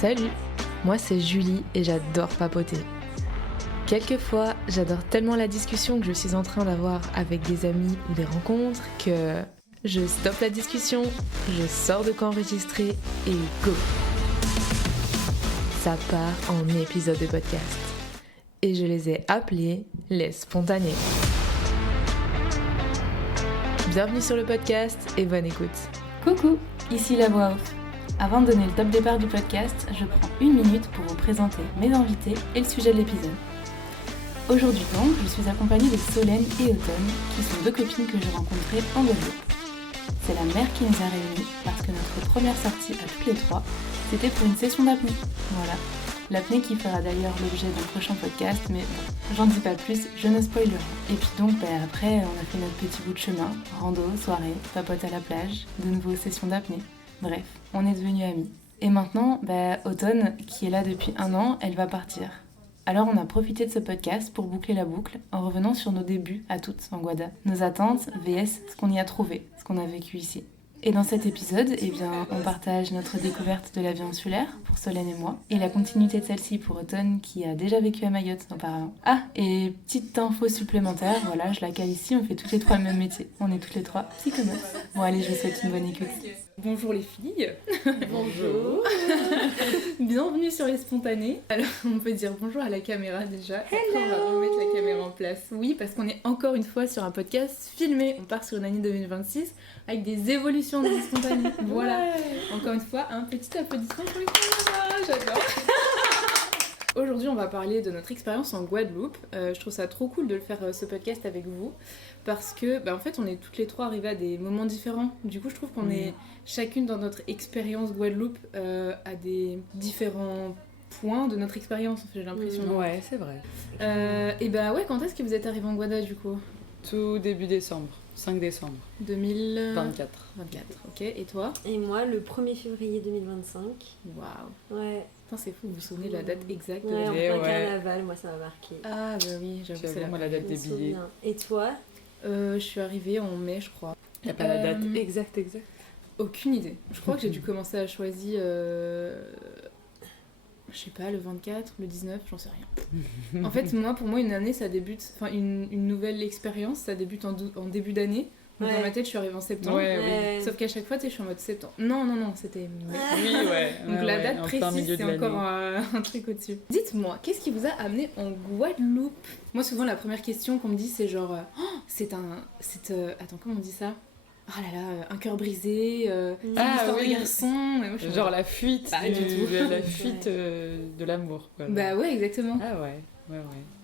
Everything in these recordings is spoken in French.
Salut, moi c'est Julie et j'adore papoter. Quelquefois, j'adore tellement la discussion que je suis en train d'avoir avec des amis ou des rencontres que je stoppe la discussion, je sors de quoi enregistrer et go. Ça part en épisode de podcast. Et je les ai appelés les spontanés. Bienvenue sur le podcast et bonne écoute. Coucou, ici la voix off. Avant de donner le top départ du podcast, je prends une minute pour vous présenter mes invités et le sujet de l'épisode. Aujourd'hui donc, je suis accompagnée de Solène et Automne, qui sont deux copines que j'ai rencontrées en Guadeloupe. C'est la mer qui nous a réunis parce que notre première sortie à toutes les trois, c'était pour une session d'apnée. Voilà, l'apnée qui fera d'ailleurs l'objet d'un prochain podcast, mais bon, j'en dis pas plus, je ne spoil rien. Et puis donc, après, on a fait notre petit bout de chemin, rando, soirée, papote à la plage, de nouveau session d'apnée. Bref, on est devenus amis. Et maintenant, Automne, qui est là depuis 1 an, elle va partir. Alors on a profité de ce podcast pour boucler la boucle en revenant sur nos débuts à toutes en Guada. Nos attentes, vs ce qu'on y a trouvé, ce qu'on a vécu ici. Et dans cet épisode, on partage notre découverte de la vie insulaire pour Solène et moi, et la continuité de celle-ci pour Automne qui a déjà vécu à Mayotte auparavant. Ah, et petite info supplémentaire, voilà, je la cale ici, on fait toutes les trois le même métier. On est toutes les trois psychomotes. Bon allez, je vous souhaite une bonne écoute. Bonjour les filles. Bonjour. Bienvenue sur les spontanés. Alors on peut dire bonjour à la caméra déjà. Après, on va remettre la caméra en place. Oui, parce qu'on est encore une fois sur un podcast filmé. On part sur une année 2026 avec des évolutions des spontanés. Voilà. Ouais. Encore une fois, un petit applaudissement pour les caméras. J'adore. Aujourd'hui, on va parler de notre expérience en Guadeloupe. Je trouve ça trop cool de le faire ce podcast avec vous parce que, en fait, on est toutes les trois arrivées à des moments différents. Du coup, je trouve qu'on est chacune dans notre expérience Guadeloupe à des différents points de notre expérience, j'ai l'impression. Ouais, c'est vrai. Quand est-ce que vous êtes arrivées en Guada, du coup ? Tout début décembre, 5 décembre. 2024, ok. Et toi ? Et moi, le 1er février 2025. Waouh. Ouais. Putain, c'est fou, vous vous souvenez de la date exacte de Ouais, en la... plein carnaval, moi ça m'a marqué. Ah bah oui, j'avoue, c'est la date des billets. Et toi ? Je suis arrivée en mai, je crois. Y a pas la date exacte. Aucune idée. Je crois que j'ai dû commencer à choisir... Je sais pas, le 24, le 19, j'en sais rien. En fait, pour moi, une année, ça débute... Enfin, une nouvelle expérience, ça débute en début d'année. Donc dans ma tête, je suis arrivée en septembre. Ouais. Sauf qu'à chaque fois, je suis en mode septembre. Non, c'était mai. Oui, ouais. Donc la date précise, c'est encore un truc au-dessus. Dites-moi, qu'est-ce qui vous a amené en Guadeloupe ? Moi, souvent, la première question qu'on me dit, c'est genre... attends, comment on dit ça ? Oh là là, un cœur brisé, c'est l'histoire de garçon. Et moi, je suis genre la fuite, la fuite de l'amour, quoi. Bah ouais, exactement. Ah ouais.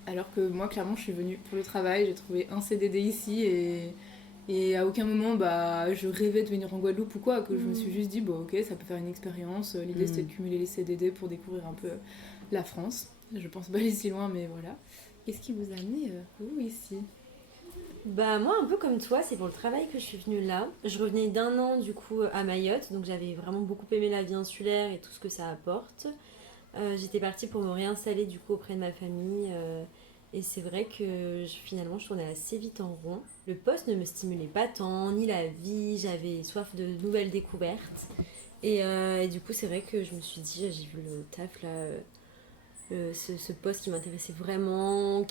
Alors que moi, clairement, je suis venue pour le travail, j'ai trouvé un CDD ici et à aucun moment, je rêvais de venir en Guadeloupe ou quoi, que je me suis juste dit, ok, ça peut faire une expérience. L'idée, c'était de cumuler les CDD pour découvrir un peu la France. Je pense pas aller si loin, mais voilà. Qu'est-ce qui vous a amené où ici ? Moi, un peu comme toi, c'est pour le travail que je suis venue là. Je revenais d'1 an, du coup, à Mayotte, donc j'avais vraiment beaucoup aimé la vie insulaire et tout ce que ça apporte. J'étais partie pour me réinstaller, du coup, auprès de ma famille. Et c'est vrai que finalement, je tournais assez vite en rond. Le poste ne me stimulait pas tant, ni la vie, j'avais soif de nouvelles découvertes. Et du coup, c'est vrai que je me suis dit, j'ai vu le taf là, ce poste qui m'intéressait vraiment,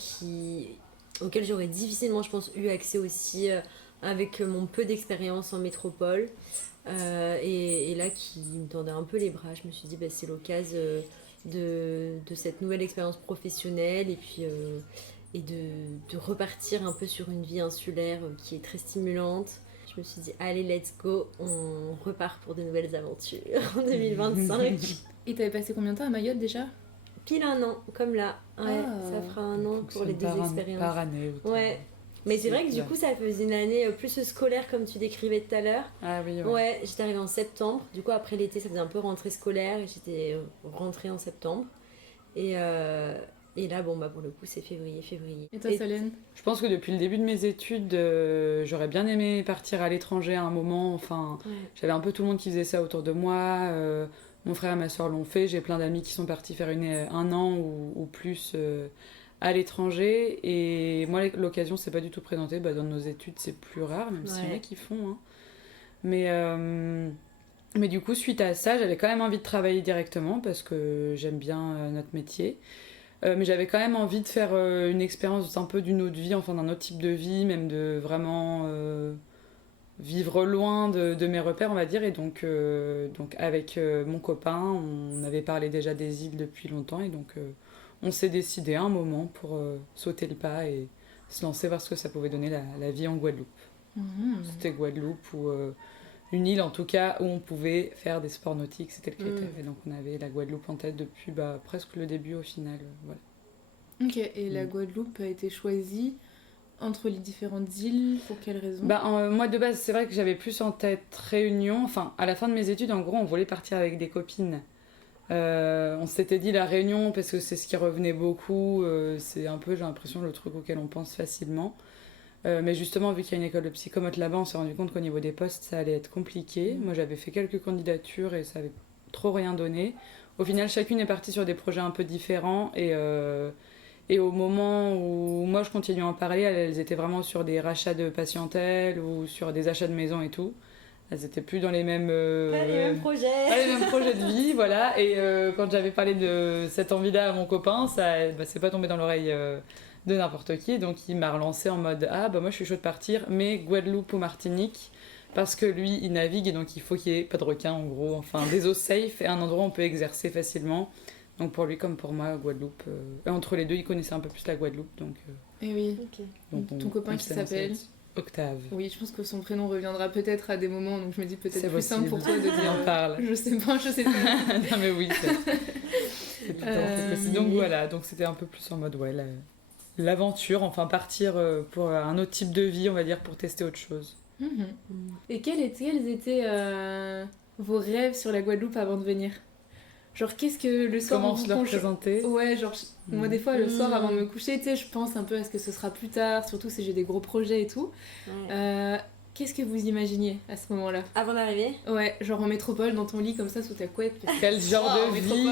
auquel j'aurais difficilement, je pense, eu accès aussi avec mon peu d'expérience en métropole. Et là, qui me tendait un peu les bras, je me suis dit, c'est l'occasion de cette nouvelle expérience professionnelle et puis de repartir un peu sur une vie insulaire qui est très stimulante. Je me suis dit, allez, let's go, on repart pour de nouvelles aventures en 2025. Et t'avais passé combien de temps à Mayotte déjà ? Pile 1 an, comme là. Ouais, ça fera 1 an pour les 2 expériences. Par année. Ouais. Mais c'est vrai que du coup, ça faisait une année plus scolaire, comme tu décrivais tout à l'heure. Ah oui, Ouais, j'étais arrivée en septembre. Du coup, après l'été, ça faisait un peu rentrée scolaire. Et j'étais rentrée en septembre. Et là, pour le coup, c'est février. Et toi, Solène ? Je pense que depuis le début de mes études, j'aurais bien aimé partir à l'étranger à un moment. Enfin, j'avais un peu tout le monde qui faisait ça autour de moi. Mon frère et ma soeur l'ont fait. J'ai plein d'amis qui sont partis faire 1 an ou plus à l'étranger. Et moi, l'occasion s'est pas du tout présentée. Dans nos études, c'est plus rare, même s'il y en a qui font. Hein. Mais Mais du coup, suite à ça, j'avais quand même envie de travailler directement parce que j'aime bien notre métier. Mais j'avais quand même envie de faire une expérience un peu d'une autre vie, enfin d'un autre type de vie, même de vraiment vivre loin de mes repères, on va dire. Et donc avec mon copain, on avait parlé déjà des îles depuis longtemps. Et donc on s'est décidé à un moment pour sauter le pas et se lancer, voir ce que ça pouvait donner la vie en Guadeloupe. C'était Guadeloupe ou une île en tout cas où on pouvait faire des sports nautiques, c'était le critère. Et donc on avait la Guadeloupe en tête depuis presque le début au final. Voilà. Ok, et la Guadeloupe a été choisie entre les différentes îles, pour quelles raisons? Moi de base, c'est vrai que j'avais plus en tête Réunion. Enfin, à la fin de mes études, en gros, on voulait partir avec des copines. On s'était dit la Réunion parce que c'est ce qui revenait beaucoup. C'est un peu, j'ai l'impression, le truc auquel on pense facilement. Mais justement, vu qu'il y a une école de psychomote là-bas, on s'est rendu compte qu'au niveau des postes, ça allait être compliqué. Moi, j'avais fait quelques candidatures et ça avait trop rien donné. Au final, chacune est partie sur des projets un peu différents. Et au moment où moi, je continuais à en parler, elles étaient vraiment sur des rachats de patientèle ou sur des achats de maison et tout. Elles étaient plus dans les mêmes... Pas les mêmes projets. Pas les mêmes projets de vie, voilà. Et quand j'avais parlé de cette envie-là à mon copain, ça c'est pas tombé dans l'oreille... de n'importe qui, donc il m'a relancé en mode moi je suis chaud de partir, mais Guadeloupe ou Martinique, parce que lui il navigue et donc il faut qu'il y ait pas de requins en gros, enfin des eaux safe et un endroit où on peut exercer facilement. Donc pour lui comme pour moi, Guadeloupe, entre les deux ils connaissaient un peu plus la Guadeloupe, donc Et oui. Ok. donc Ton copain qui s'appelle Octave. Oui, je pense que son prénom reviendra peut-être à des moments, donc je me dis peut-être C'est plus simple pour toi de dire. On parle. Je sais pas. Non mais oui, c'est possible. Donc voilà, donc c'était un peu plus en mode l'aventure, enfin partir pour un autre type de vie, on va dire, pour tester autre chose. Et quels étaient vos rêves sur la Guadeloupe avant de venir? Genre, qu'est-ce que le soir... Comment se leur présenter? Ouais, genre, moi des fois, le soir avant de me coucher, tu sais, je pense un peu à ce que ce sera plus tard, surtout si j'ai des gros projets et tout. Ouais. Qu'est-ce que vous imaginiez à ce moment-là? Avant d'arriver? Ouais, genre en métropole, dans ton lit, comme ça, sous ta couette. Quel genre de vie,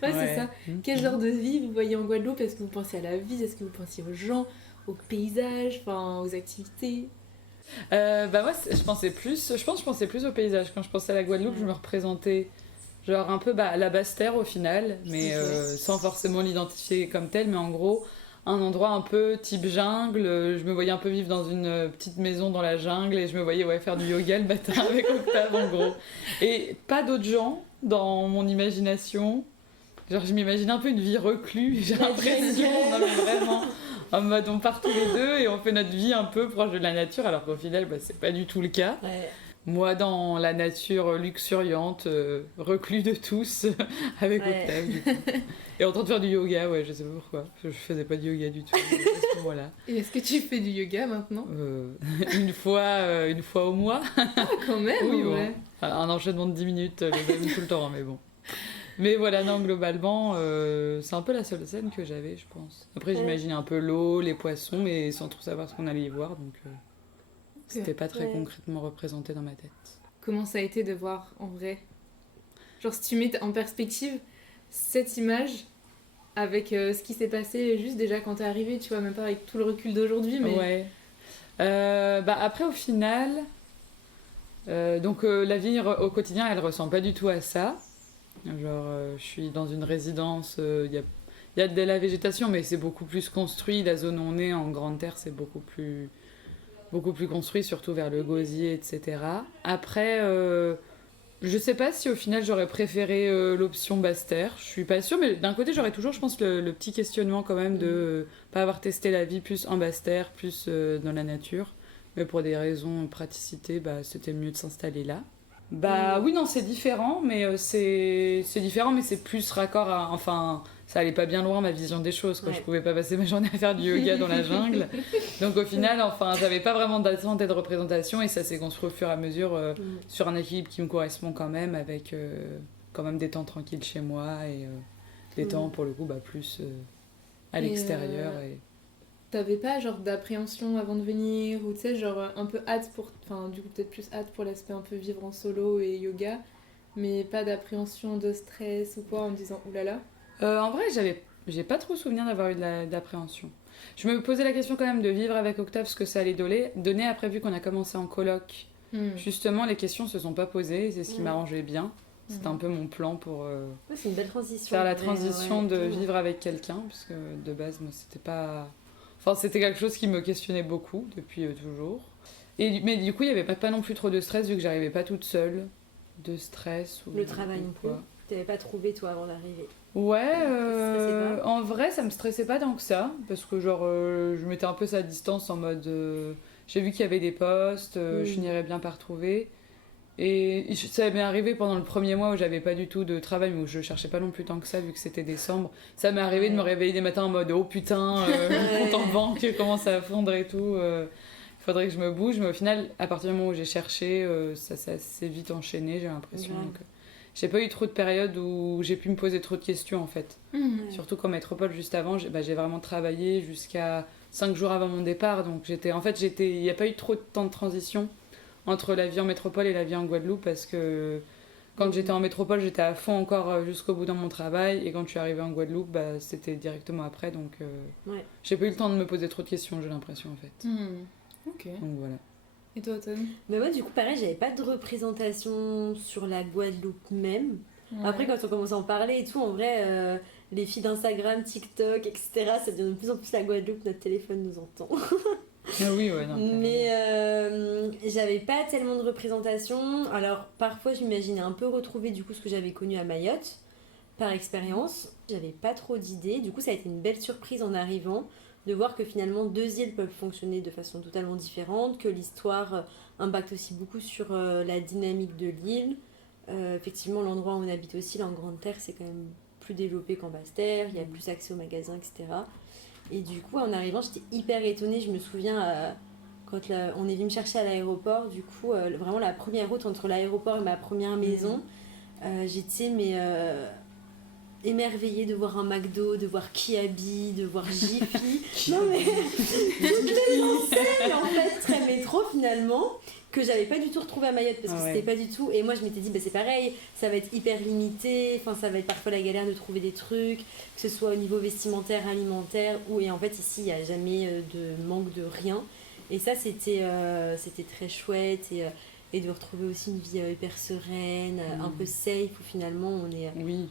Ouais, c'est ça. Quel genre de vie vous voyez en Guadeloupe? Est-ce que vous pensez à la vie? Est-ce que vous pensez aux gens, aux paysages, enfin, aux activités? Moi, je pensais plus aux paysages. Quand je pensais à la Guadeloupe, je me représentais genre un peu la Basse-Terre au final, mais sans forcément l'identifier comme tel, mais en gros... un endroit un peu type jungle, je me voyais un peu vivre dans une petite maison dans la jungle et je me voyais faire du yoga le matin avec Octave en gros. Et pas d'autres gens dans mon imagination, genre je m'imagine un peu une vie reclue, j'ai l'impression, non mais vraiment, en mode on part tous les deux et on fait notre vie un peu proche de la nature alors qu'au final c'est pas du tout le cas. Ouais. Moi dans la nature luxuriante, reclus de tous, avec Octave du coup. Et en train de faire du yoga, je sais pas pourquoi. Je faisais pas de yoga du tout à ce moment-là. Et est-ce que tu fais du yoga maintenant? Une fois au mois. Ah, quand même. Oui, bon. Ouais. Un enchaînement de 10 minutes, tout le temps, mais bon. Mais voilà, non, globalement, c'est un peu la seule scène que j'avais, je pense. Après, j'imaginais un peu l'eau, les poissons, mais sans trop savoir ce qu'on allait y voir, donc c'était pas très concrètement représenté dans ma tête. Comment ça a été de voir en vrai? Genre, si tu mets en perspective cette image avec ce qui s'est passé juste déjà quand t'es arrivée, tu vois, même pas avec tout le recul d'aujourd'hui, mais... Ouais. Après, au final, la vie au quotidien, elle ressemble pas du tout à ça. Genre, je suis dans une résidence, il y a de la végétation, mais c'est beaucoup plus construit. La zone où on est, en grande terre, c'est beaucoup plus construit, surtout vers le gosier, etc. Après... je sais pas si au final j'aurais préféré l'option Basse-Terre, je suis pas sûre, mais d'un côté j'aurais toujours, je pense, le petit questionnement quand même de pas avoir testé la vie plus en Basse-Terre, plus dans la nature. Mais pour des raisons de praticité, c'était mieux de s'installer là. Oui, non, c'est différent, mais c'est plus raccord à... Enfin, ça allait pas bien loin ma vision des choses, quoi. Je pouvais pas passer ma journée à faire du yoga dans la jungle. Donc au final, j'avais pas vraiment d'attente et de représentation et ça s'est construit au fur et à mesure sur un équilibre qui me correspond quand même, avec quand même des temps tranquilles chez moi et des temps pour le coup plus à l'extérieur. T'avais pas genre d'appréhension avant de venir ou tu sais genre un peu hâte pour... Enfin du coup peut-être plus hâte pour l'aspect un peu vivre en solo et yoga, mais pas d'appréhension, de stress ou quoi en me disant oulala? En vrai, j'ai pas trop souvenir d'avoir eu d'appréhension. Je me posais la question quand même de vivre avec Octave, ce que ça allait donner. Après, vu qu'on a commencé en coloc, Justement, les questions se sont pas posées, c'est ce qui m'arrangeait bien. C'était un peu mon plan pour c'est une belle transition, faire la transition de vivre avec quelqu'un, parce que de base, moi, c'était pas... Enfin, c'était quelque chose qui me questionnait beaucoup depuis toujours. Mais du coup, il n'y avait pas non plus trop de stress, vu que j'arrivais pas toute seule. De stress ou... Le travail non plus. Tu n'avais pas trouvé, toi, avant d'arriver? Ouais, en vrai, ça me stressait pas tant que ça, parce que genre, je mettais un peu ça à distance en mode... j'ai vu qu'il y avait des postes, je finirais bien par trouver. Et ça m'est arrivé pendant le premier mois où j'avais pas du tout de travail, mais où je cherchais pas non plus tant que ça, vu que c'était décembre. Ça m'est arrivé de me réveiller des matins en mode « Oh putain, mon compte en banque commence à fondre et tout, faudrait que je me bouge ». Mais au final, à partir du moment où j'ai cherché, ça s'est vite enchaîné, j'ai l'impression. Donc, j'ai pas eu trop de périodes où j'ai pu me poser trop de questions en fait. Surtout qu'en métropole, juste avant, j'ai vraiment travaillé jusqu'à 5 jours avant mon départ. Donc il n'y a pas eu trop de temps de transition entre la vie en métropole et la vie en Guadeloupe, parce que quand j'étais en métropole, j'étais à fond encore jusqu'au bout dans mon travail, et quand je suis arrivée en Guadeloupe, c'était directement après, donc j'ai pas eu le temps de me poser trop de questions, j'ai l'impression en fait. Ok. Donc voilà. Et toi, Tom? Mais moi, du coup, pareil, j'avais pas de représentation sur la Guadeloupe même. Après, quand on commence à en parler et tout, en vrai, les filles d'Instagram, TikTok, etc., ça devient de plus en plus la Guadeloupe, notre téléphone nous entend. Ah oui, ouais, non. Mais j'avais pas tellement de représentation. Alors parfois je m'imaginais un peu retrouver du coup ce que j'avais connu à Mayotte par expérience. J'avais pas trop d'idées. Du coup ça a été une belle surprise en arrivant de voir que finalement deux îles peuvent fonctionner de façon totalement différente, que l'histoire impacte aussi beaucoup sur la dynamique de l'île. Effectivement l'endroit où on habite aussi, là en Grande Terre, c'est quand même plus développé qu'en Basse-Terre. Il y a plus accès aux magasins, etc. Et du coup, en arrivant, j'étais hyper étonnée. Je me souviens, quand on est venu me chercher à l'aéroport, du coup, vraiment la première route entre l'aéroport et ma première maison, j'étais émerveillée de voir un McDo, de voir Kiabi, de voir Jiffy. Non mais, toutes les enseignes, en fait, très métro finalement, que j'avais pas du tout retrouvé à Mayotte, parce que c'était pas du tout... Et moi, je m'étais dit, c'est pareil, ça va être hyper limité, enfin, ça va être parfois la galère de trouver des trucs, que ce soit au niveau vestimentaire, alimentaire, et en fait, ici, il n'y a jamais de manque de rien. Et ça, c'était très chouette, et de retrouver aussi une vie hyper sereine, un peu safe, où finalement, on est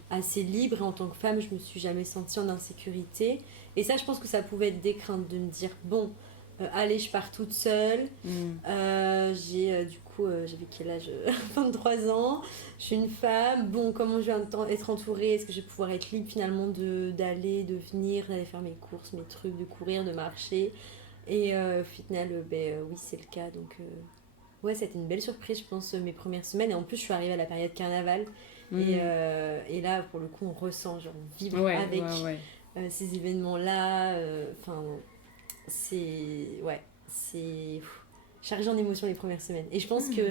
assez libre, et en tant que femme, je me suis jamais sentie en insécurité. Et ça, je pense que ça pouvait être des craintes de me dire, bon... allez, je pars toute seule. J'avais quel âge? 23 ans. Je suis une femme. Bon, comment je vais être entourée? Est-ce que je vais pouvoir être libre finalement d'aller, de venir, d'aller faire mes courses, mes trucs, de courir, de marcher? Et au final, oui, c'est le cas. Donc, c'était une belle surprise, je pense, mes premières semaines. Et en plus, je suis arrivée à la période carnaval. Et là, pour le coup, on ressent, genre, on vibre avec ces événements-là. C'est chargé en émotions les premières semaines. Et je pense que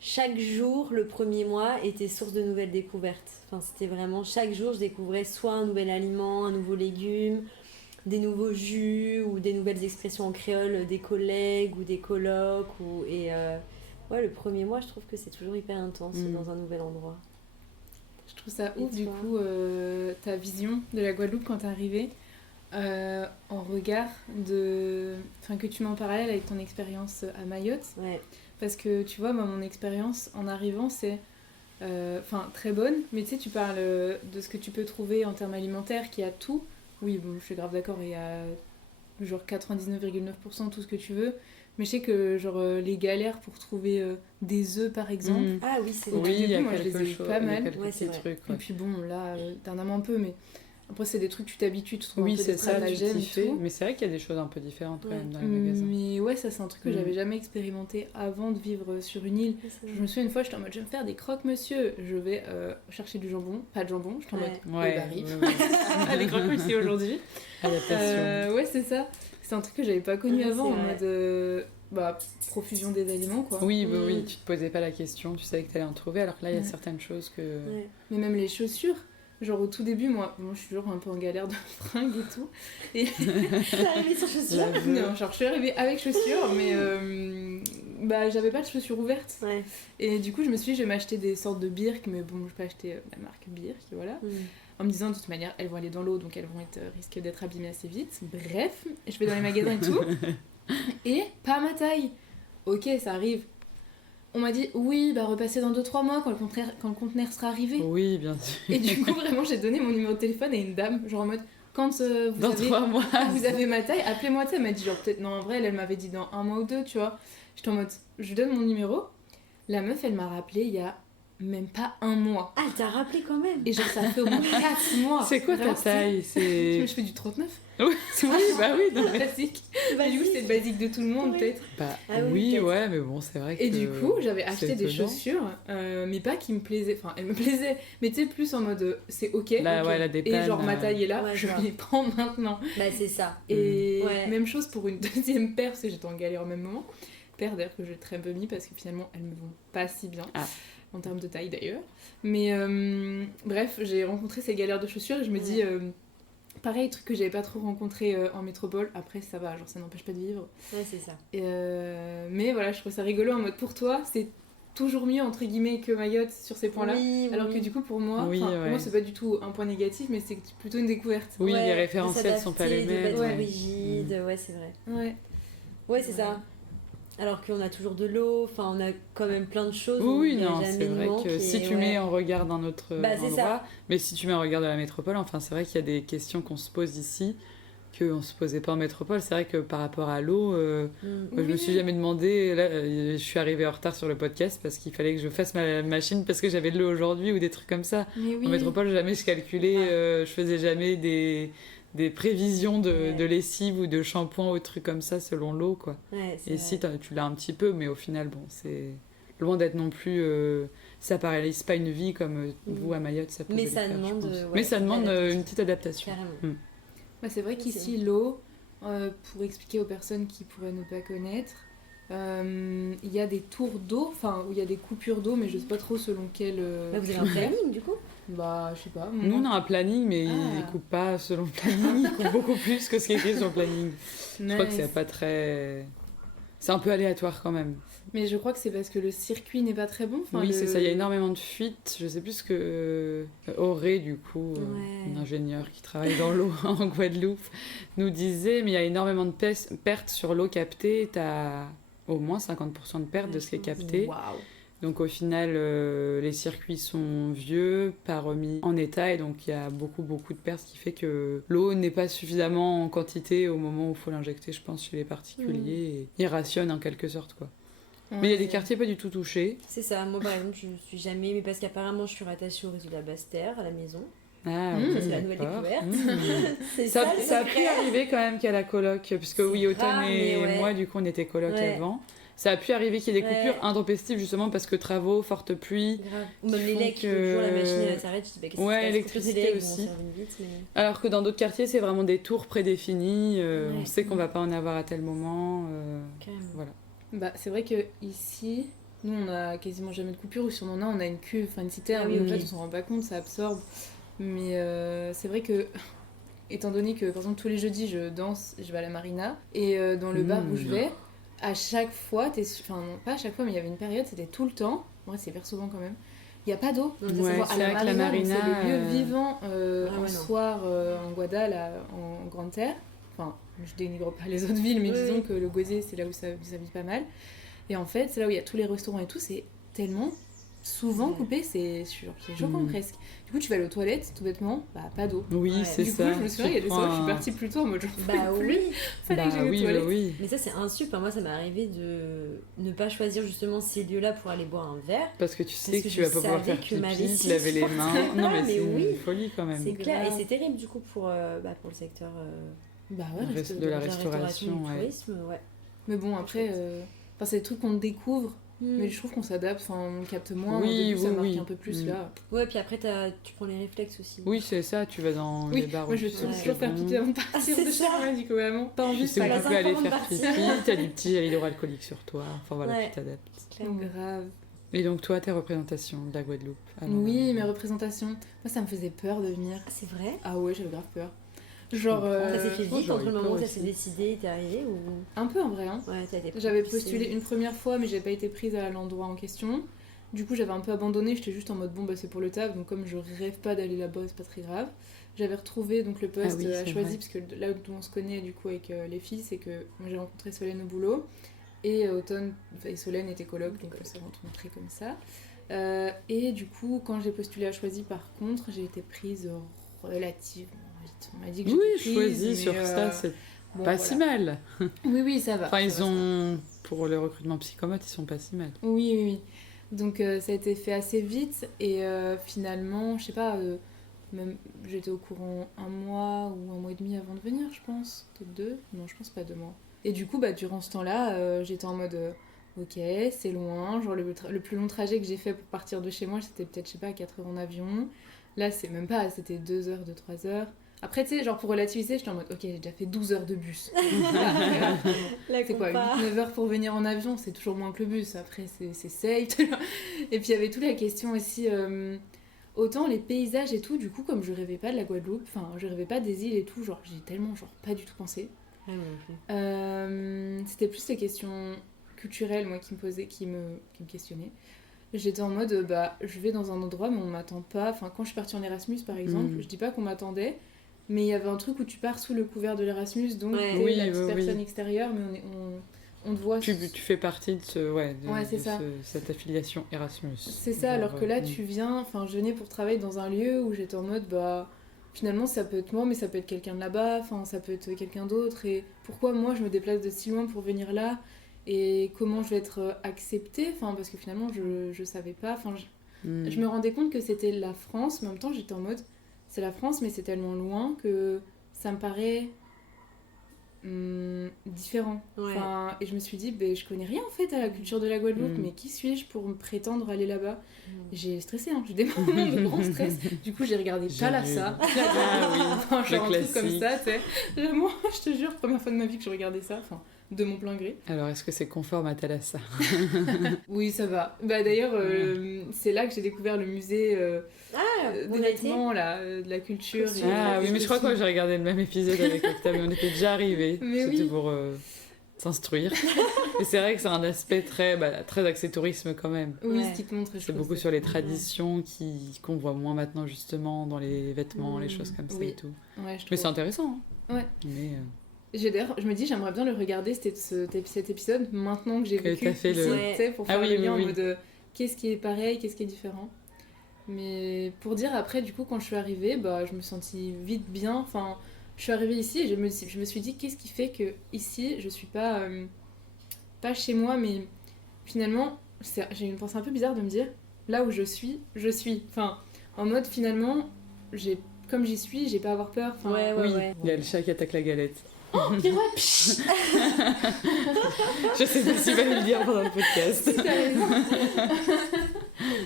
chaque jour, le premier mois, était source de nouvelles découvertes. Enfin, c'était vraiment, chaque jour, je découvrais soit un nouvel aliment, un nouveau légume, des nouveaux jus ou des nouvelles expressions en créole des collègues ou des colocs. Le premier mois, je trouve que c'est toujours hyper intense dans un nouvel endroit. Je trouve ça ouf, du coup, ta vision de la Guadeloupe quand t'es arrivée. En regard que tu mets en parallèle avec ton expérience à Mayotte, parce que tu vois, moi, mon expérience en arrivant, c'est très bonne, mais tu sais, tu parles de ce que tu peux trouver en termes alimentaires, qui a tout. Oui, bon, je suis grave d'accord, il y a genre 99,9% tout ce que tu veux, mais je sais que genre les galères pour trouver des œufs par exemple. Ah oui, c'est vrai. Il y a moi, je les ai eu pas mal. Trucs, et puis bon, là, dernièrement un peu, mais après c'est des trucs tu t'habitues, tu trouves un peu c'est des ça, stratagèmes et tout. Mais c'est vrai qu'il y a des choses un peu différentes quand même dans les magasins. Mais ouais, ça c'est un truc que j'avais jamais expérimenté avant de vivre sur une île. Je me souviens une fois, j'étais en mode je vais me faire des croque-monsieur, je vais chercher du jambon, pas de jambon, j'étais en mode baril. Des croque-monsieur aujourd'hui. Adaptation. Ouais, c'est ça. C'est un truc que j'avais pas connu avant, en mode profusion des aliments quoi. Oui, tu te posais pas la question, tu savais que t'allais en trouver, alors que là il y a certaines choses que... Mais même les chaussures. Genre au tout début, moi je suis toujours un peu en galère de fringues et tout. Et... T'es arrivée sans chaussures? Non, genre je suis arrivée avec chaussures, mais j'avais pas de chaussures ouvertes. Et du coup, je me suis dit, je vais m'acheter des sortes de birks, mais bon, je vais pas acheter la marque Birk, voilà. En me disant, de toute manière, elles vont aller dans l'eau, donc elles vont risquer d'être abîmées assez vite. Bref, je vais dans les magasins et tout. Et pas ma taille. Ok, ça arrive. on m'a dit oui, bah repassez dans 2-3 mois quand le conteneur sera arrivé. Oui, bien sûr. Et du coup, vraiment, j'ai donné mon numéro de téléphone à une dame, genre en mode quand Dans 3 mois. vous avez ma taille, appelez-moi. Elle m'a dit genre peut-être, non, en vrai, elle m'avait dit dans 1 mois ou 2, tu vois. J'étais en mode, je lui donne mon numéro. La meuf, elle m'a rappelé il y a même pas 1 mois. Ah, elle t'a rappelé quand même. Et genre, ça fait au moins 4 mois. C'est quoi ta Vraiment, taille? Je fais du 39. Oui, bah oui. C'est basique. Et du coup, c'est le basique de tout le monde, Oui. peut-être. Bah Ah oui, oui, peut-être. ouais, mais bon, c'est vrai que... Et du coup, j'avais acheté c'est des étonnant. chaussures, mais pas qui me plaisaient. Enfin, elles me plaisaient, mais tu sais, plus en mode c'est ok. Là, ok. ouais, la Et dépanne, genre, ma taille est là, ouais, je je vois. les prends maintenant. Bah, c'est ça. Et Ouais. même chose pour une deuxième paire, parce que j'étais en galère au même moment. Paire d'ailleurs que j'ai très peu mis parce que finalement, elles me vont pas si bien. Ah. En termes de taille d'ailleurs. Mais bref, j'ai rencontré ces galères de chaussures et je me dis, pareil, truc que j'avais pas trop rencontré en métropole. Après, ça va, genre ça n'empêche pas de vivre. Ouais, c'est ça. Et, mais voilà, je trouve ça rigolo en mode pour toi, c'est toujours mieux entre guillemets que Mayotte sur ces points-là. Oui, Alors oui. que du coup, pour moi, Oui, pour ouais. moi c'est pas du tout un point négatif, mais c'est plutôt une découverte. Oui, Ouais, les de référentiels sont pas les s'adapter, mêmes. de pas être ouais. rigide, ouais, c'est vrai. Ouais. Ouais, c'est ça. Alors qu'on a toujours de l'eau, enfin, on a quand même plein de choses. où Oui, il y a non, jamais c'est de vrai manque que et si tu ouais. mets en regard d'un autre Bah, c'est endroit, ça. mais si tu mets en regard de la métropole, enfin, c'est vrai qu'il y a des questions qu'on se pose ici qu'on se posait pas en métropole. C'est vrai que par rapport à l'eau, moi, je me suis jamais demandé. Là, je suis arrivée en retard sur le podcast parce qu'il fallait que je fasse ma machine parce que j'avais de l'eau aujourd'hui ou des trucs comme ça. Mais oui. En métropole, jamais je calculais, je faisais jamais des prévisions de lessive ou de shampoing ou de trucs comme ça selon l'eau, quoi. Ouais, c'est Et vrai. si tu l'as un petit peu, mais au final, bon, c'est loin d'être non plus. Ça paralyse pas une vie comme vous à Mayotte, ça peut Mais le ça faire, je demande, pense. ouais, Mais ça une demande adaptation. une petite adaptation. Carrément. Bah, c'est vrai qu'ici, l'eau, pour expliquer aux personnes qui pourraient ne pas connaître, il y a des tours d'eau, enfin, où il y a des coupures d'eau, mais je sais pas trop selon quel. Bah, vous avez un planning du coup? Bah, je sais pas. Nous, on a un planning, mais Ah. ils coupent pas selon le planning, ils coupent beaucoup plus que ce qui est écrit sur le planning. Je crois que c'est pas très. C'est un peu aléatoire quand même. Mais je crois que c'est parce que le circuit n'est pas très bon. Enfin, Oui, le- c'est ça, il y a énormément de fuites. Je sais plus ce que Auré, du coup, Ouais. un ingénieur qui travaille dans l'eau en Guadeloupe, nous disait, mais il y a énormément de pertes sur l'eau captée. T'as au moins 50% de pertes de ce qui est capté. Waouh. Donc au final, les circuits sont vieux, pas remis en état, et donc il y a beaucoup de pertes, ce qui fait que l'eau n'est pas suffisamment en quantité au moment où il faut l'injecter, je pense, chez les particuliers, et ils rationnent en quelque sorte, quoi. Mais il y a des quartiers pas du tout touchés. C'est ça, moi par exemple, je suis jamais, mais parce qu'apparemment je suis rattachée au réseau de la Basse-Terre, à la maison. Ah, Mmh. ok, Ça, c'est la nouvelle d'accord. découverte. Mmh. C'est Ça, le ça a pu secret. arriver quand même qu'à la coloc, puisque oui, Automne rare, et mais ouais. moi, du coup, on était coloc Ouais. avant. Ça a pu arriver qu'il y ait des Ouais. coupures intempestives, justement, parce que travaux, forte pluie. Grave. Ou même qui les font legs, que- toujours la machine elle s'arrête, je dis bah qu'est-ce Ouais, qui se passe? l'électricité Les legs, aussi. bon, ça revient vite, mais... Alors que dans d'autres quartiers, c'est vraiment des tours prédéfinis. On Ouais. sait qu'on va pas en avoir à tel moment. Carrément. Voilà. Bah, c'est vrai que ici, nous on a quasiment jamais de coupure, ou si on en a, on a une cuve, enfin une citerne, Ah oui, mais en ok. fait on s'en rend pas compte, ça absorbe. Mais c'est vrai que, étant donné que par exemple tous les jeudis je danse, je vais à la marina, et dans le bar où je vais, à chaque fois, enfin non, pas à chaque fois, mais il y avait une période, c'était tout le temps, ouais c'est hyper souvent quand même, il n'y a pas d'eau. Ouais, Ça, Ouais, voit c'est vrai que la donc marina, c'est le lieu vivant Ah un ouais, non. soir en Guada, là, en Grande Terre. Enfin, je dénigre pas les autres villes, mais Oui, disons oui. que le Gosier, c'est là où ça vit pas mal. Et en fait, c'est là où il y a tous les restaurants et tout, c'est tellement souvent Ouais. coupé, c'est choquant Mm. presque. Du coup, tu vas aller aux toilettes, tout bêtement, bah pas d'eau. Oui, Ouais. c'est Du ça. coup, je me souviens, il y a des Tu soirs où je suis prends partie plus tôt en mode j'en Bah pouvais plus. oui, Fallait que Bah j'aille aux oui, toilettes. bah oui. mais ça c'est un sup, hein. Moi ça m'est arrivé de ne pas choisir justement ces lieux-là pour aller boire un verre. Parce que tu sais Parce que que tu vas je pas pouvoir savais faire que ma pipi, te vessie laver les sortait mains. pas, Non, mais mais c'est oui. une folie quand même. C'est clair, et grave. c'est terrible du coup pour le secteur Bah Le ouais, reste reste de la de restauration, du ouais. tourisme, ouais. Mais bon, après, enfin, c'est des trucs qu'on découvre, Mm. mais je trouve qu'on s'adapte, enfin, on capte moins. Oui, Au début, ça oui, marque oui. un peu plus Mm. là. Ouais, puis après tu prends les réflexes aussi. Oui, c'est ça, tu vas dans les Oui, bars moi où je vais tu toujours sais Ouais. que faire c'est pipi bon. avant de partir c'est de ça. chez moi, du coup, vraiment. Pas Tu envie, sais où c'est tu pas pas peux ça, aller avant de faire partir. pipi, t'as du petit gel hydroalcoolique sur toi, enfin voilà, Ouais. tu t'adaptes. Clairement. grave. Et donc toi, tes représentations de la Guadeloupe alors, Oui, mes représentations. Moi, ça me faisait peur de venir. Ah, c'est vrai? Ah ouais, j'avais grave peur. Genre, comprends. Ça s'est fait je pense vite que entre le j'aurais moment où peur ça s'est aussi. décidé et t'es arrivé ou... un peu en vrai, hein. Ouais, t'as été J'avais propulsée. postulé une première fois, mais j'avais pas été prise à l'endroit en question. Du coup, j'avais un peu abandonné, j'étais juste en mode bon, bah c'est pour le taf, donc comme je rêve pas d'aller là-bas, c'est pas très grave. J'avais retrouvé donc le poste Ah oui, à c'est Choisy, vrai. parce que là où on se connaît du coup avec les filles, c'est que moi, j'ai rencontré Solène au boulot. et Automne et Solène étaient colocs, donc on s'est rencontrés comme ça. Et du coup, quand j'ai postulé à Choisy, par contre, j'ai été prise relativement vite. On m'a dit que j'étais prise, Choisy mais, sur ça, c'est pas voilà. si mal. Oui, ça va. Enfin, ça va. pour le recrutement psychomote, ils sont pas si mal. Oui. Donc ça a été fait assez vite et finalement, je sais pas, même j'étais au courant 1 mois ou 1 mois et demi avant de venir, je pense. Peut-être 2. Non, je pense pas 2 mois. Et du coup, durant ce temps-là, j'étais en mode ok, c'est loin. Genre le plus long trajet que j'ai fait pour partir de chez moi, c'était peut-être, je sais pas, 4 heures en avion. Là, c'est même pas, c'était 2 heures, 3 heures. Après, tu sais, genre pour relativiser, j'étais en mode ok, j'ai déjà fait 12 heures de bus. C'est quoi, 8-9 heures pour venir en avion, c'est toujours moins que le bus. Après, c'est safe. Et puis il y avait toute la question aussi. Autant les paysages et tout, du coup, comme je rêvais pas de la Guadeloupe, enfin, je rêvais pas des îles et tout, genre, j'ai tellement, genre, pas du tout pensé. C'était plus les questions culturelles, moi, qui me posaient, qui me questionnaient. J'étais en mode, je vais dans un endroit, mais on m'attend pas. Enfin, quand je suis partie en Erasmus, par exemple, je dis pas qu'on m'attendait, mais il y avait un truc où tu pars sous le couvert de l'Erasmus, donc t'es la petite personne extérieure, mais on te voit. Tu fais partie de c'est cette affiliation Erasmus. C'est ça, alors que là, tu viens, enfin, je venais pour travailler dans un lieu où j'étais en mode, finalement, ça peut être moi, mais ça peut être quelqu'un de là-bas, enfin, ça peut être quelqu'un d'autre, et pourquoi moi, je me déplace de si loin pour venir là, et comment je vais être acceptée, enfin, parce que finalement, je savais pas, enfin, je me rendais compte que c'était la France, mais en même temps, j'étais en mode, c'est la France, mais c'est tellement loin que ça me paraît différent. Enfin, et je me suis dit, je connais rien en fait à la culture de la Guadeloupe, mais qui suis-je pour me prétendre aller là-bas? J'ai stressé, j'ai eu des moments de grand stress. Du coup, j'ai regardé Thalassa, enfin, genre un truc comme ça, tu sais. Moi, je te jure, première fois de ma vie que je regardais ça, enfin, de mon plein gré. Alors, est-ce que c'est conforme à Thalassa? Oui, ça va. D'ailleurs, c'est là que j'ai découvert le musée des vêtements, de la culture. Oui, mais je crois que j'ai regardé le même épisode avec Octave, on était déjà arrivés. C'était pour s'instruire. Et c'est vrai que c'est un aspect très axé tourisme quand même. Oui, ce qui te montre. C'est beaucoup sur les traditions qu'on voit moins maintenant justement dans les vêtements, les choses comme ça et tout. Ouais, mais c'est intéressant. Hein. Ouais. Mais, je me dis, j'aimerais bien le regarder cet épisode maintenant que j'ai vécu fait ici, pour faire le lien en mode qu'est-ce qui est pareil, qu'est-ce qui est différent. Mais pour dire après, du coup, quand je suis arrivée, je me sentis vite bien. Enfin, je suis arrivée ici et je me suis dit, qu'est-ce qui fait que ici, je suis pas chez moi, mais finalement, j'ai une pensée un peu bizarre de me dire, là où je suis. Enfin, en mode, finalement, comme j'y suis, j'ai pas à avoir peur. Il y a le chat qui attaque la galette. Oh, pirouette. Je sais pas s'il va le dire pendant le podcast. Si, t'as raison.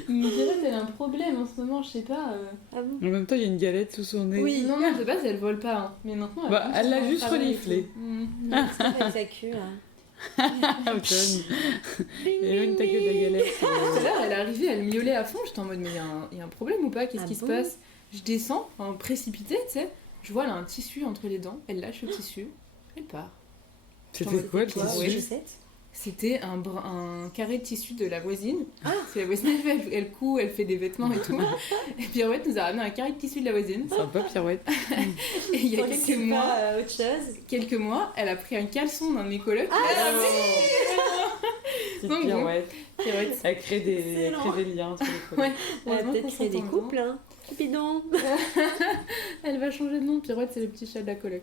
Pirouette, elle a un problème en ce moment, je sais pas. En même temps, il y a une galette sous son nez. Oui, non, de base, elle vole pas. Hein. Mais maintenant, elle l'a juste reniflé. Avec sa queue. Et une taquette de la galette. Tout à l'heure, elle est arrivée, elle miaulait à fond. J'étais en mode, mais il y a un problème ou pas? Qu'est-ce qui se passe? Je descends, en précipité, tu sais. Je vois, elle a un tissu entre les dents. Elle lâche le tissu. Elle part. C'était quoi le tissu? C'était un carré de tissu de la voisine. Parce que la voisine, elle coud, elle fait des vêtements et tout. Et Pirouette nous a ramené un carré de tissu de la voisine. Sympa, Pirouette. Et il y a quelques mois, elle a pris un caleçon d'un de mes colocs. Donc, Pirouette. Elle crée des liens entre les colocs. Elle a peut-être créé des couples, hein. Cupidon. Elle va changer de nom. Pirouette, c'est le petit chat de la coloc.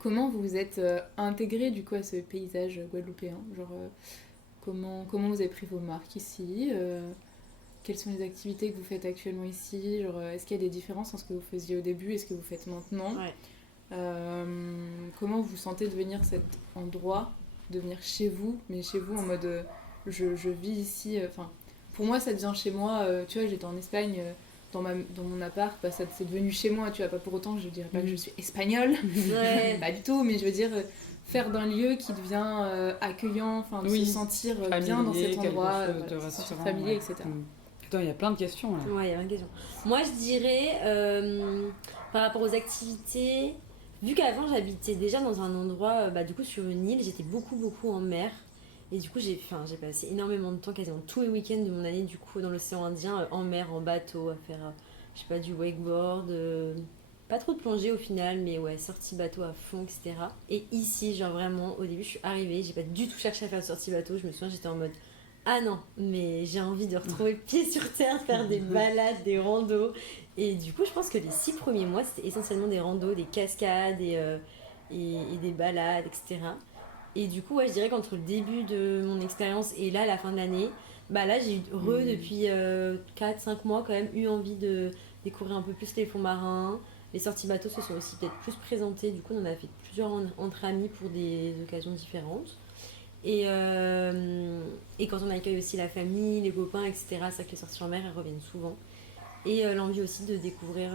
Comment vous vous êtes intégré du coup à ce paysage guadeloupéen? Genre, comment vous avez pris vos marques ici? Quelles sont les activités que vous faites actuellement ici? Genre, est-ce qu'il y a des différences entre ce que vous faisiez au début et ce que vous faites maintenant? Comment vous sentez devenir cet endroit, devenir chez vous, mais chez vous en mode je vis ici. Pour moi, ça devient chez moi. Tu vois, j'étais en Espagne. Dans mon appart, c'est devenu chez moi, tu vois, pas pour autant, je dirais pas que je suis espagnole, pas du tout, mais je veux dire, faire d'un lieu qui devient accueillant, de se sentir bien dans cet endroit, de se sentir familier, etc. Attends, il y a plein de questions là. Ouais, il y a plein de questions. Moi, je dirais, par rapport aux activités, vu qu'avant j'habitais déjà dans un endroit, du coup sur une île, j'étais beaucoup en mer. Et du coup, j'ai passé énormément de temps, quasiment tous les week-ends de mon année, du coup, dans l'océan Indien, en mer, en bateau, à faire, je sais pas, du wakeboard, pas trop de plongée au final, mais ouais, sortie bateau à fond, etc. Et ici, genre vraiment, au début, je suis arrivée, j'ai pas du tout cherché à faire de sortie bateau. Je me souviens, j'étais en mode ah non, mais j'ai envie de retrouver pied sur terre, faire des balades, des randos. Et du coup, je pense que les 6 premiers mois, c'était essentiellement des randos, des cascades et des balades, etc. Et du coup, ouais, je dirais qu'entre le début de mon expérience et là, la fin de l'année, bah là, j'ai depuis 4-5 mois quand même eu envie de découvrir un peu plus les fonds marins. Les sorties bateaux se sont aussi peut-être plus présentées. Du coup, on en a fait plusieurs entre amis pour des occasions différentes. Et quand on accueille aussi la famille, les copains, etc., c'est vrai que les sorties en mer, elles reviennent souvent. Et l'envie aussi de découvrir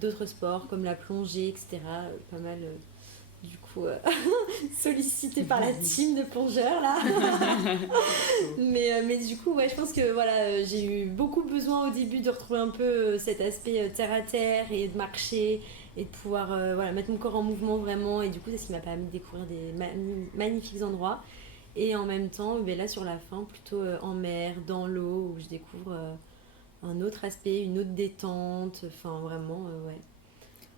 d'autres sports comme la plongée, etc. Pas mal, du coup, sollicité par la team de plongeurs, là. mais du coup, ouais, je pense que voilà, j'ai eu beaucoup besoin au début de retrouver un peu cet aspect terre à terre et de marcher et de pouvoir voilà, mettre mon corps en mouvement vraiment. Et du coup, c'est ce qui m'a permis de découvrir des magnifiques endroits. Et en même temps, ben là sur la fin, plutôt en mer, dans l'eau, où je découvre un autre aspect, une autre détente, enfin vraiment, ouais.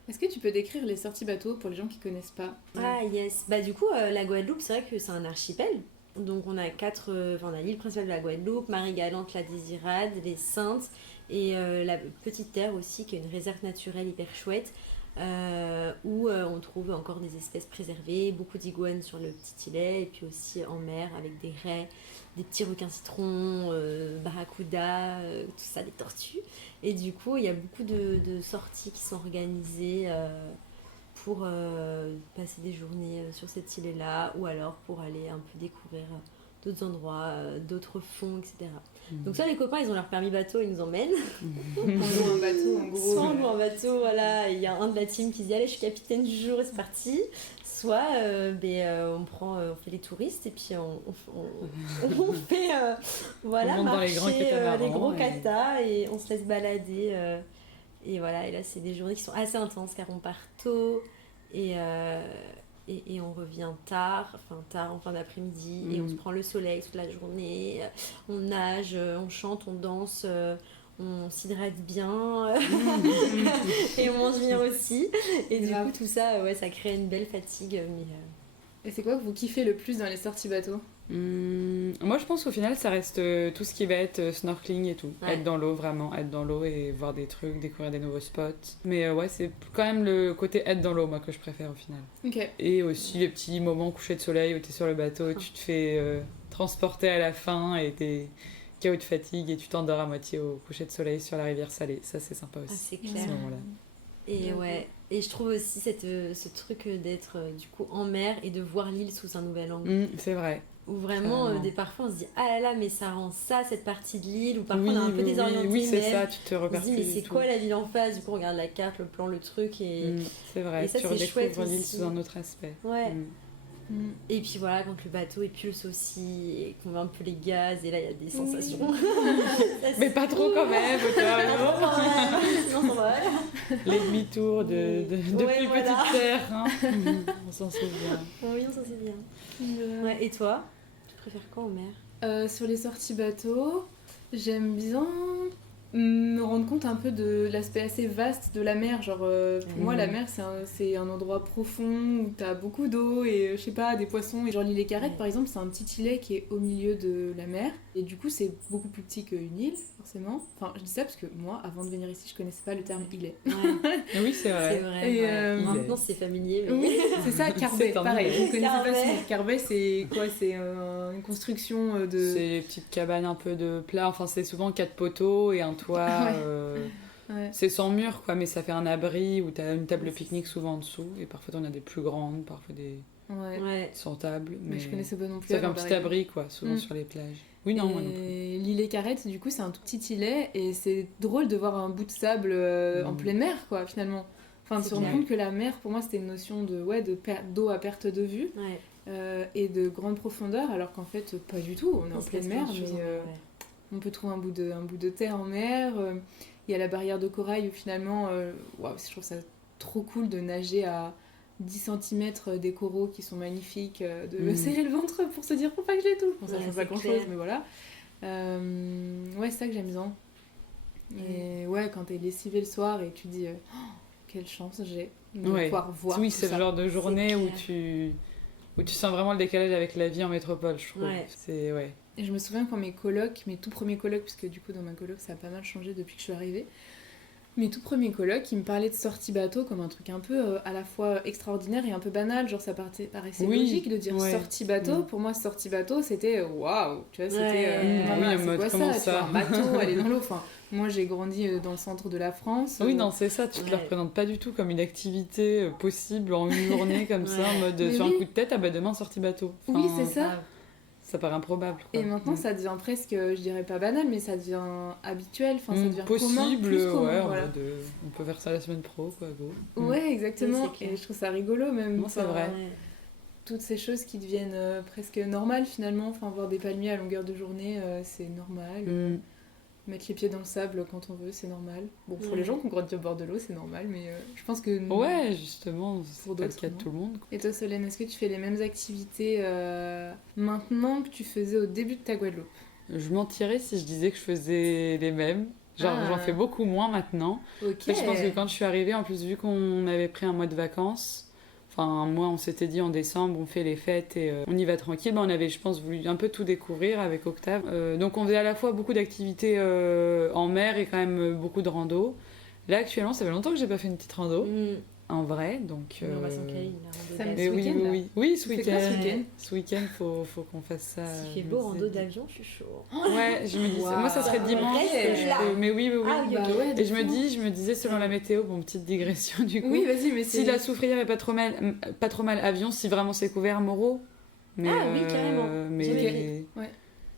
Est-ce que tu peux décrire les sorties bateau pour les gens qui connaissent pas? Ah yes, bah du coup, la Guadeloupe, c'est vrai que c'est un archipel. Donc on a on a l'île principale de la Guadeloupe, Marie-Galante, la Désirade, les Saintes, et la Petite Terre aussi, qui est une réserve naturelle hyper chouette. Où on trouve encore des espèces préservées, beaucoup d'iguanes sur le petit îlet, et puis aussi en mer avec des raies, des petits requins citrons, barracuda, tout ça, des tortues. Et du coup, il y a beaucoup de sorties qui sont organisées pour passer des journées sur cette île-là, ou alors pour aller un peu découvrir d'autres endroits, d'autres fonds, etc. Donc ça, les copains, ils ont leur permis bateau, ils nous emmènent. On loue un bateau, en gros. Soit on loue un bateau, voilà, il y a un de la team qui se dit allez, je suis capitaine du jour et c'est parti. Soit on fait les touristes et puis on fait voilà, on monte marcher dans les gros katas et on se laisse balader. Et voilà, et là, c'est des journées qui sont assez intenses car on part tôt et on revient tard en fin d'après-midi, et on se prend le soleil toute la journée, on nage, on chante, on danse, on s'hydrate bien et on mange bien aussi. Et du coup, tout ça, ouais, ça crée une belle fatigue. Et c'est quoi que vous kiffez le plus dans les sorties bateau? Moi, je pense qu'au final, ça reste tout ce qui va être snorkeling et tout. Ouais. Être dans l'eau, vraiment, être dans l'eau et voir des trucs, découvrir des nouveaux spots. Mais ouais, c'est quand même le côté être dans l'eau, moi, que je préfère au final. Ok. Et aussi les petits moments coucher de soleil où t'es sur le bateau, tu te fais transporter à la fin et t'es KO de fatigue et tu t'endors à moitié au coucher de soleil sur la rivière salée. Ça, c'est sympa aussi. C'est à clair. ce moment-là. Et ouais. Et je trouve aussi ce truc d'être du coup en mer et de voir l'île sous un nouvel angle. C'est vrai. Où vraiment, parfois on se dit ah là là, mais ça rend ça, cette partie de l'île, ou parfois on est un peu désorienté. Oui, c'est même. ça, tu te repères on se dit, mais c'est quoi la ville en face? Du coup, on regarde la carte, le plan, le truc. C'est vrai, et ça, tu redécouvres l'île sous un autre aspect. Ouais. Et puis voilà, quand le bateau il pulse aussi, et qu'on voit un peu les gaz, et là il y a des sensations. Mais pas trop quand même, tu vois. Non, ça va. Les demi-tours de plus petite terre. Hein. On s'en souvient. Oui, on s'en souvient. Ouais, et toi, tu préfères quoi en mer? Sur les sorties bateau, j'aime bien me rendre compte un peu de l'aspect assez vaste de la mer. Genre, pour moi, la mer, c'est un endroit profond où t'as beaucoup d'eau et, je sais pas, des poissons. Et genre, l'île des Carrettes, par exemple, c'est un petit îlet qui est au milieu de la mer. Et du coup, c'est beaucoup plus petit qu'une île, forcément. Enfin, je dis ça parce que moi, avant de venir ici, je connaissais pas le terme îlet. Oui, c'est vrai. C'est vrai. Et maintenant, c'est familier. Mais... Oui, c'est ça, Carbet, pareil. Je ne connaissais pas ce Carbet, c'est quoi? C'est une construction de... C'est les petites cabanes un peu de plat. Enfin, c'est souvent 4 poteaux et un toit. Ouais. C'est sans mur, quoi, mais ça fait un abri où t'as une table de pique-nique souvent en dessous. Et parfois, t'en as des plus grandes, parfois des sans table. Mais je connaissais pas non plus. Ça fait un petit abri, quoi, souvent sur les plages. Oui, non, moi non plus. L'île des Carrettes, du coup, c'est un tout petit îlet et c'est drôle de voir un bout de sable en pleine mer, quoi, finalement. Enfin, de se rendre compte que la mer, pour moi, c'était une notion d'eau à perte de vue et de grande profondeur, alors qu'en fait, pas du tout. On est en pleine mer, mais on peut trouver un bout de terre en mer. Il y a la barrière de corail où finalement, je trouve ça trop cool de nager à 10 cm des coraux qui sont magnifiques, de serrer le ventre pour se dire faut pas que je les touche. Bon, ça change pas grand chose, mais voilà. C'est ça que j'aime bien. Et ouais, quand t'es lessivé le soir et tu dis quelle chance j'ai de Ouais. pouvoir voir Oui, tout c'est ça. le genre de journée où clair. tu sens vraiment le décalage avec la vie en métropole, je trouve. Ouais. C'est, ouais. Et je me souviens quand mes tout premiers colocs, puisque du coup dans ma coloc ça a pas mal changé depuis que je suis arrivée, mes tout premiers colocs, ils me parlaient de sortie bateau comme un truc un peu à la fois extraordinaire et un peu banal, genre ça paraissait Oui, logique de dire ouais. sortie bateau. Pour moi sortie bateau c'était waouh, tu vois, c'était oui, en c'est mode, quoi comment ça, tu vois, ça un bateau, aller dans l'eau. Enfin, moi j'ai grandi dans le centre de la France. Oui, non, c'est ça, tu te le Ouais. représentes pas du tout comme une activité possible en une journée comme ça, en mode Mais sur oui. un coup de tête, ah bah demain sortie bateau. Oui, Enfin, c'est ça. Ça paraît improbable. Quoi. Et maintenant ça devient presque, je dirais pas banal, mais ça devient habituel, enfin ça devient possible, commun, plus commun, ouais, en voilà. mode, on peut faire ça la semaine pro, quoi, go. Ouais, exactement. Oui, c'est clair. Et je trouve ça rigolo même. Non, c'est Enfin, vrai. Ouais. Toutes ces choses qui deviennent presque normales finalement. Enfin, voir des palmiers à longueur de journée, c'est normal. Mm. Mettre les pieds dans le sable quand on veut, c'est normal. Bon, pour Ouais. les gens qui ont grandi au bord de l'eau, c'est normal, mais je pense que... Ouais, justement, c'est Pour pas le d'autres, cas de non. tout le monde. Quoi. Et toi, Solène, est-ce que tu fais les mêmes activités maintenant que tu faisais au début de ta Guadeloupe? Je mentirais si je disais que je faisais les mêmes. Genre, Ah. j'en fais beaucoup moins maintenant. Ok. En fait, je pense que quand je suis arrivée, en plus, vu qu'on avait pris un mois de vacances, enfin, un mois, on s'était dit en décembre, on fait les fêtes et on y va tranquille. On avait, je pense, voulu un peu tout découvrir avec Octave. Donc, on faisait à la fois beaucoup d'activités en mer et quand même beaucoup de rando. Là, actuellement, ça fait longtemps que j'ai pas fait une petite rando, en vrai. Donc, Mais on va s'en caler une rando Ça d'avion. me mais Ce oui, week-end, oui, là. oui. Oui, ce Tu fais quoi ce week-end. week-end Ce week-end, faut qu'on fasse ça. S'il fait je beau me rando disais. d'avion, je suis chaud. Ouais, je me dis, Waouh. moi ça serait dimanche que je Là. peux- Mais oui, oui, oui. Ah, oui, Bah ok. ouais, Et je me dis... disais selon la météo, bon, petite digression du coup. Oui, vas-y, mais Si c'est... la soufrière est pas trop mal avion, si vraiment c'est couvert, Moreau. Mais, Ah oui, carrément. Mais Jamais fait. Ouais.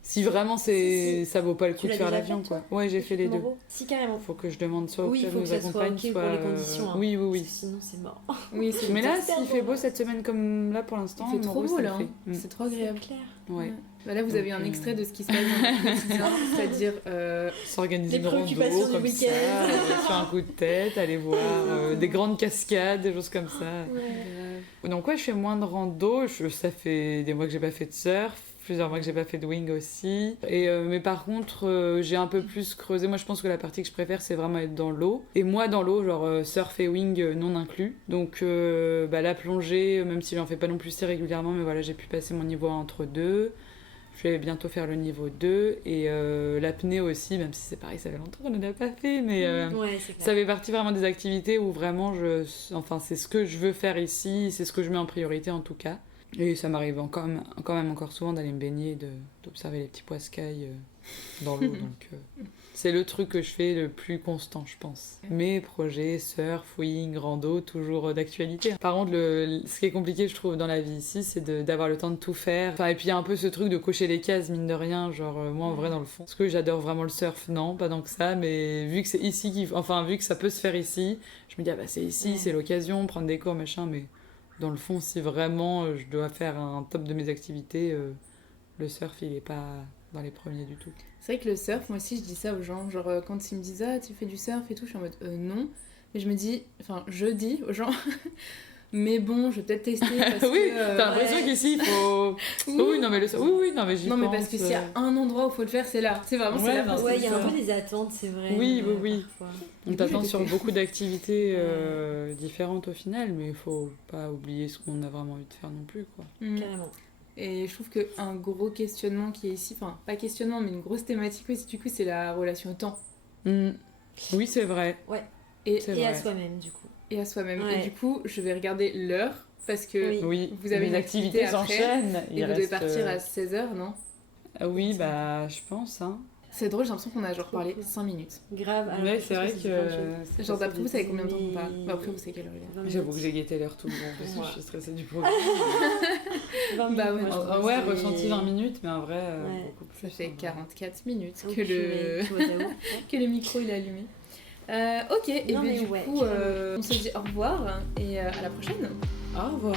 si vraiment Si. ça vaut pas le coup Tu de l'as faire déjà l'avion, fait, quoi. toi Ouais, j'ai fait les deux. Moreau. Si, carrément. Faut que je demande soit Oui, il Octave faut nous que ça soit accompagne, ok soit. pour les conditions. Hein. Oui, oui, oui. Parce que sinon, c'est mort. Oui, c'est... Mais là, J'espère s'il fait pour beau moi. cette semaine comme là pour l'instant, Il fait trop Moreau, beau ça là, le fait. hein. C'est trop agréable. C'est clair. Ouais. Bah là, vous avez un Donc, extrait de ce qui se passe dans notre quotidien, c'est-à-dire S'organiser Les une rando préoccupations du comme ça, week-end. sur un coup de tête, aller voir des grandes cascades, des choses comme ça. Donc ouais, je fais moins de rando, ça fait des mois que j'ai pas fait de surf, plusieurs mois que j'ai pas fait de wing aussi. Mais par contre, j'ai un peu plus creusé. Moi, je pense que la partie que je préfère, c'est vraiment être dans l'eau. Et moi, dans l'eau, genre surf et wing non inclus. Donc la plongée, même si j'en fais pas non plus si régulièrement, mais voilà, j'ai pu passer mon niveau entre deux. Je vais bientôt faire le niveau 2. Et l'apnée aussi, même si c'est pareil, ça fait longtemps qu'on ne l'a pas fait, mais... Ouais, c'est clair. Ça fait partie vraiment des activités où vraiment c'est ce que je veux faire ici, c'est ce que je mets en priorité en tout cas. Et ça m'arrive quand même encore souvent d'aller me baigner, d'observer les petits poiscailles dans l'eau. Donc c'est le truc que je fais le plus constant, je pense. Mes projets, surf, wing, rando, toujours d'actualité. Par contre, ce qui est compliqué, je trouve, dans la vie ici, c'est d'avoir le temps de tout faire. Enfin, et puis il y a un peu ce truc de cocher les cases, mine de rien. Genre, moi, en vrai, dans le fond, est-ce que j'adore vraiment le surf? Non, pas tant que ça. Mais vu que c'est ici, vu que ça peut se faire ici, je me dis, ah bah c'est ici, c'est l'occasion, prendre des cours, machin, mais... Dans le fond, si vraiment je dois faire un top de mes activités, le surf, il est pas dans les premiers du tout. C'est vrai que le surf, moi aussi, je dis ça aux gens. Genre, quand ils me disent « Ah, tu fais du surf et tout », je suis en mode « Non ». Mais je dis aux gens « Mais bon, je vais peut-être tester parce oui, que... t'as l'impression qu'ici, il faut... oui, non, mais j'y Non, mais pense. parce que s'il y a un endroit où il faut le faire, c'est là. C'est vraiment, c'est Ouais, là. non, parce Ouais, que il y a un ça- peu des attentes, c'est vrai. Oui, mais, oui. parfois. On t'attend Oui, sur j'ai beaucoup d'activités différentes au final, mais il faut pas oublier ce qu'on a vraiment envie de faire non plus, quoi. Carrément. Et je trouve qu'un gros questionnement qui est ici, enfin, pas questionnement, mais une grosse thématique aussi, du coup, c'est la relation au temps. Oui, c'est vrai. Et, C'est Et à vrai. soi-même, du coup. et à soi-même. Ouais. Et du coup, je vais regarder l'heure, parce que Oui. Oui, Vous avez les une activité après, s'enchaînent. et vous devez partir à 16h, non? Ah oui, bah, je pense, hein. C'est drôle, j'ai l'impression qu'on a genre parlé 5 minutes. Grave. alors Ouais, que je c'est pense vrai c'est plein de choses. que... Genre d'après vous, des savez combien de temps on mais- parle? Bah après vous savez quelle heure il est. 20 J'avoue minutes. que j'ai guetté l'heure tout le long, parce que Ouais. je suis stressée du programme. 20 Bah minutes, ouais, moi, je Ah pense, ouais, mais- ressenti 20 minutes, mais en vrai, Ouais. beaucoup plus. Ça fait en vrai. 44 minutes Oh, que purée, tu vois, j'avoue. que le micro il est allumé. Ok, et Non, bien mais du ouais, coup, carrément. on se dit au revoir et à la prochaine. Au revoir.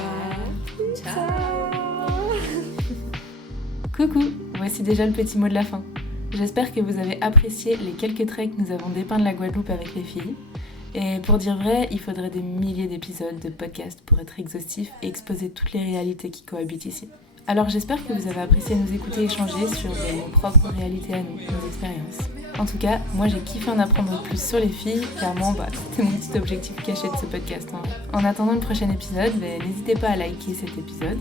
Coucou, voici déjà le petit mot de la fin. J'espère que vous avez apprécié les quelques traits que nous avons dépeints de la Guadeloupe avec les filles. Et pour dire vrai, il faudrait des milliers d'épisodes de podcasts pour être exhaustif et exposer toutes les réalités qui cohabitent ici. Alors j'espère que vous avez apprécié nous écouter échanger sur nos propres réalités à nous, nos expériences. En tout cas, moi j'ai kiffé en apprendre plus sur les filles, clairement c'était mon petit objectif caché de ce podcast en vrai. En attendant le prochain épisode, n'hésitez pas à liker cet épisode,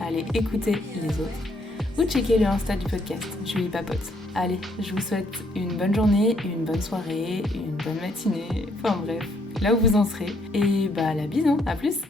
à aller écouter les autres, ou checker le Insta du podcast, Julie Papote. Allez, je vous souhaite une bonne journée, une bonne soirée, une bonne matinée, enfin bref, là où vous en serez. Et la bise, à plus!